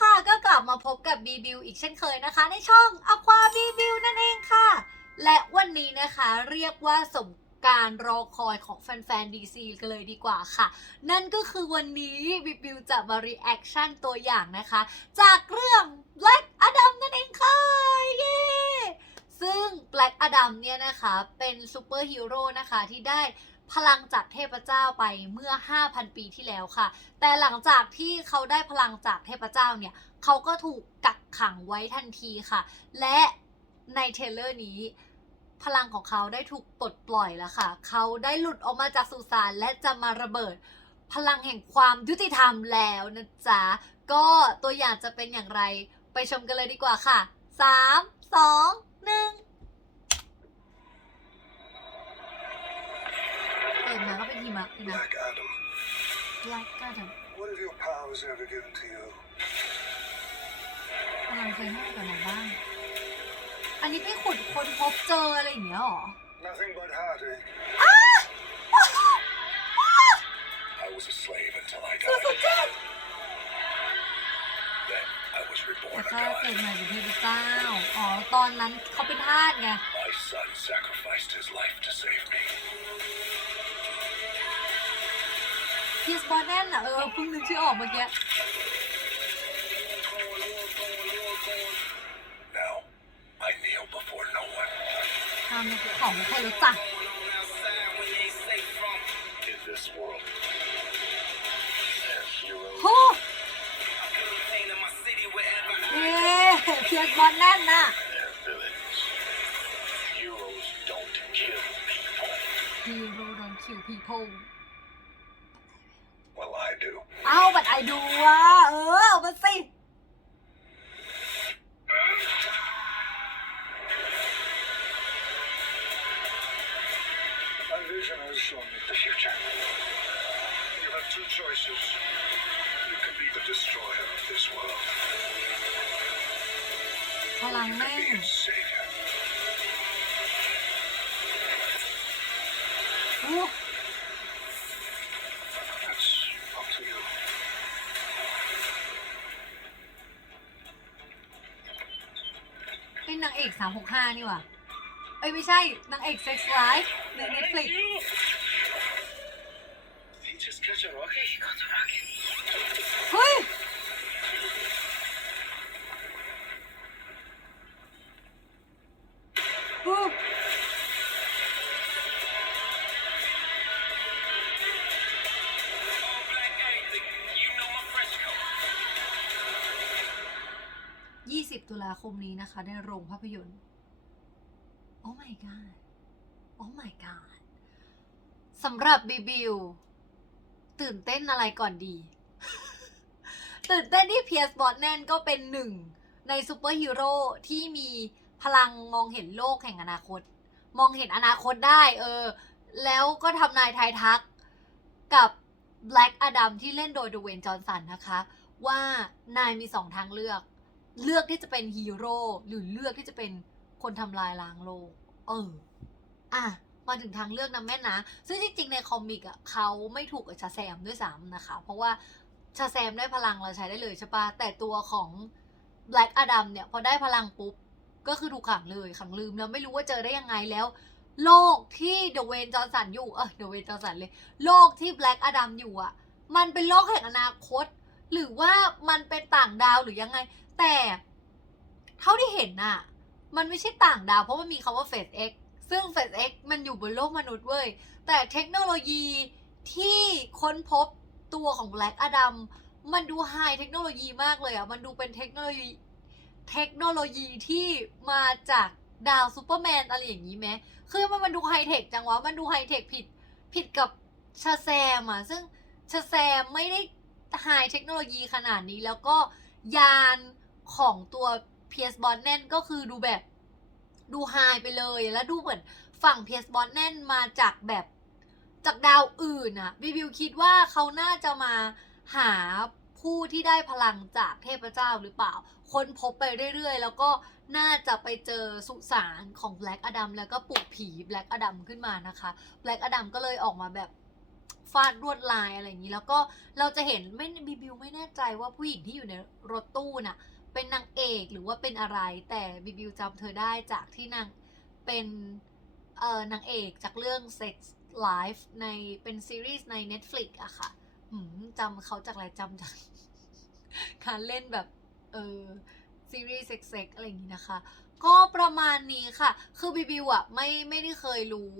ค่ะก็กลับมาพบกับบีบิวอีกเช่นเคยนะคะ ในช่อง Aqua b ีบิวนั่นเองค่ะ และวันนี้นะคะเรียกว่าสมการรอคอยของแฟนๆ DC กันเลยดีกว่าค่ะ นั่นก็คือวันนี้บิบิวจะมารีแอคชั่นตัวอย่างนะคะ จากเรื่อง Black Adam นั่นเองค่ะ เย้ซึ่ง Black Adam เนี่ยนะคะ เป็นซูเปอร์ฮีโร่นะคะที่ได้ พลังจากเทพเจ้าไปเมื่อ 5,000 ปีที่แล้วค่ะ แต่หลังจากที่เขาได้พลังจากเทพเจ้าเนี่ย เขาก็ถูกกักขังไว้ทันทีค่ะ และในเทเลอร์นี้ พลังของเขาได้ถูกปลดปล่อยแล้วค่ะ เขาได้หลุดออกมาจากสุสานและจะมาระเบิดพลังแห่งความยุติธรรมแล้วนะจ๊ะ ก็ตัวอย่างจะเป็นอย่างไรไปชมกันเลยดีกว่าค่ะ 3 2 1เปิดมาก็เป็น หิมะเลยนะ Black Adam, Black Adam what have your powers ever given to you? พลังเคยให้กับไหนบ้าง อันนี้ไปขุดค้นพบเจออะไรอย่างเงี้ยหรอ Nothing but heartache. I was a slave until I สุด died. สุดจัด Then I was แต่ reborn ข้าเกิด alive. ใหม่เป็นเทพเจ้า อ๋อ ตอนนั้นเขาเป็นทาสไง My son sacrificed his life to save me. พีสบอลแน่นอะเออเพิ่งนึกชื่อออกเมื่อกี้ Now, I kneel before no one. ทำในของใครรู้จัก In this world, there's heroes โหเย้พีสบอลแน่นน่ะ and their villains. Heroes don't kill people. Hero don't kill people Well, I do. เอ้าบัดไอดูอะเออเอามาสิ My vision has shown me the future. You have two choices. You can be the destroyer of this world. พลัง You แม่ can be ง its savior. อู้ นนางเอก 365 นี่ว่ะเอ้ยไม่ใช่นางเอก Sex Life ใน Netflix He 20ตุลาคมนี้นะคะ ในโรงภาพยนตร์ โอ้ my god โอ้ my god สำหรับบิบิว ตื่นเต้นอะไรก่อนดี ตื่นเต้นที่เพียสบอตแนนก็เป็นหนึ่ง ในซูเปอร์ฮีโร่ที่มีพลังมองเห็นโลกแห่งอนาคต มองเห็นอนาคตได้ เออ แล้วก็ทำนายทายทักกับ Black Adam ที่เล่นโดยดูเวนจอห์นสันนะคะ ว่านายมีสองทางเลือก เลือกที่จะเป็นฮีโร่หรือเลือกที่จะเป็นคนทำลายล้างโลก เออ อะ มาถึงทางเลือกนะแม่นะ ซึ่งจริงๆ ในคอมิกอะเขาไม่ถูกกับชาแซมด้วยซ้ำนะคะ เพราะว่าชาแซมได้พลังเราใช้ได้เลยใช่ปะแต่ตัวของ Black Adam เนี่ยพอได้พลังปุ๊บ ก็คือถูกขังเลยขังลืมแล้วไม่รู้ว่าเจอได้ยังไงแล้ว โลกที่เดอะเวนจอร์สันอยู่เออเดอะเวนจอร์สันเลย โลกที่ Black Adam อยู่อะ มันเป็นโลกแห่งอนาคต หรือว่ามันเป็นต่างดาวหรือยังไง แต่เท่าที่เห็นน่ะ มันไม่ใช่ต่างดาว เพราะมันมีคำว่า Phase X ซึ่ง Phase X มันอยู่บนโลกมนุษย์เว้ย แต่เทคโนโลยีที่ค้นพบตัวของ Black Adam มันดูไฮเทคโนโลยีมากเลยอะ มันดูเป็นเทคโนโลยี เทคโนโลยีที่มาจากดาวซูเปอร์แมนอะไรอย่างนี้ไหม คือมันมันดูไฮเทคจังวะ มันดูไฮเทคผิดผิดกับชาแซมอะ ซึ่งชาแซมไม่ได้ไฮเทคโนโลยีขนาดนี้แล้วก็ยาน ของตัวเพียสบอลแน่นก็คือดูแบบดูไฮไปเลยแล้วดูเหมือนฝั่งเพียสบอลแน่นมาจากแบบจากดาวอื่นอะบิบิวคิดว่าเขาน่าจะมาหาผู้ที่ได้พลังจากเทพเจ้าหรือเปล่า ค้นพบไปเรื่อยๆ แล้วก็น่าจะไปเจอสุสานของแบล็กอดัมแล้วก็ปลุกผีแบล็กอดัมขึ้นมานะคะแบล็กอดัมก็เลยออกมาแบบฟาดลวดลายอะไรอย่างนี้ แล้วก็เราจะเห็นไม่บีบิวไม่แน่ใจว่าผู้หญิงที่อยู่ในรถตู้น่ะ เป็นนางเอกหรือว่าเป็นอะไร แต่บีบิวจำเธอได้จากที่นางเป็นเอ่อนางเอกจากเรื่อง Sex Life ในเป็นซีรีส์ใน Netflix อะค่ะจำเขาจากอะไรจำจากการเล่นแบบ เออซีรีส์เซ็กๆอะไรอย่างนี้นะคะ ก็ประมาณนี้ค่ะ คือบิบิวอะไม่ไม่ได้เคยรู้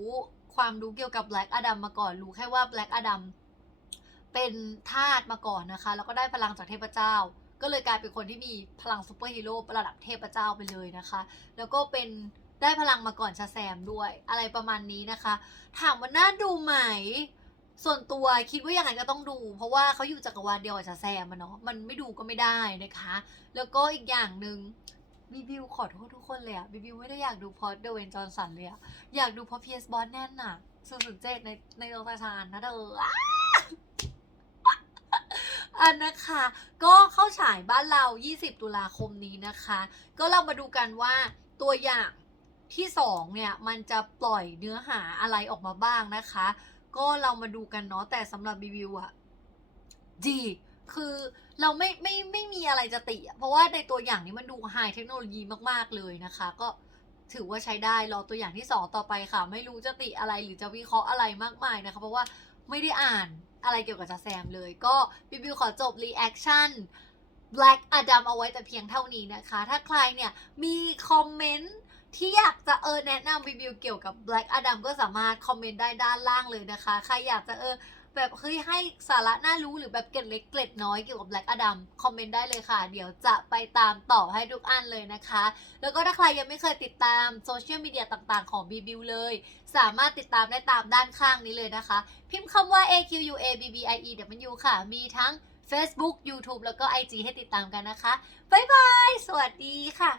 ความรู้เกี่ยวกับ Black Adam มาก่อน รู้แค่ว่า Black Adam เป็นทาสมาก่อนนะคะ แล้วก็ได้พลังจากเทพเจ้า ก็เลยกลายเป็นคนที่มีพลังซูเปอร์ฮีโร่ระดับเทพเจ้าไปเลยนะคะ แล้วก็เป็นได้พลังมาก่อนชาแซมด้วย อะไรประมาณนี้นะคะ ถามว่าน่าดูไหม ส่วนตัวคิดว่ายังไงก็ต้องดู เพราะว่าเขาอยู่จักรวาลเดียวกับชาแซมอะเนาะมันไม่ดูก็ไม่ได้นะคะ แล้วก็อีกอย่างหนึ่งบีบิวขอโทษทุกคนเลยอะบีบิวไม่ได้อยากดูพราะเดเวนจอห์นสันเลยอะอยากดูพราะพีเอสบอสแน่นอะศูนย์ศูนย์เจ็ดในในโรงตาชานนะเด้อ อันนะคะ ก็เข้าฉายบ้านเรา 20 ตุลาคมนี้นะคะ ก็เรามาดูกันว่าตัวอย่างที่สองเนี่ยมันจะปล่อยเนื้อหาอะไรออกมาบ้างนะคะ ก็เรามาดูกันเนาะแต่สำหรับรีวิวอะดีคือเราไม่ไม่ไม่มีอะไรจะติ เพราะว่าในตัวอย่างนี้มันดูไฮเทคโนโลยีมากๆเลยนะคะ ก็ถือว่าใช้ได้รอตัวอย่างที่สองต่อไปค่ะ ไม่รู้จะติอะไรหรือจะวิเคราะห์อะไรมากมายนะคะ เพราะว่าไม่ได้อ่าน อะไรเกี่ยวกับจาแซมเลย ก็บิวบิวขอจบรีแอคชั่น Black Adam เอาไว้แต่เพียงเท่านี้นะคะ ถ้าใครเนี่ยมีคอมเมนต์ที่อยากจะเออแนะนำรีวิวเกี่ยวกับ Black Adam ก็สามารถคอมเมนต์ได้ด้านล่างเลยนะคะ ใครอยากจะเออ แบบเฮ้ยให้สาระน่ารู้หรือแบบเกร็ดเล็กเกร็ดน้อยเกี่ยวกับ Black Adam คอมเมนต์ได้เลยค่ะ เดี๋ยวจะไปตามต่อให้ทุกอันเลยนะคะ แล้วก็ถ้าใครยังไม่เคยติดตามโซเชียลมีเดียต่างๆของ b b เลย สามารถติดตามได้ตามด้านข้างนี้เลยนะคะ พิมพ์คำว่า AQUA BBIE W ค่ะ มีทั้ง Facebook YouTube แล้วก็ IG ให้ติดตามกันนะคะ บ๊ายบาย สวัสดีค่ะ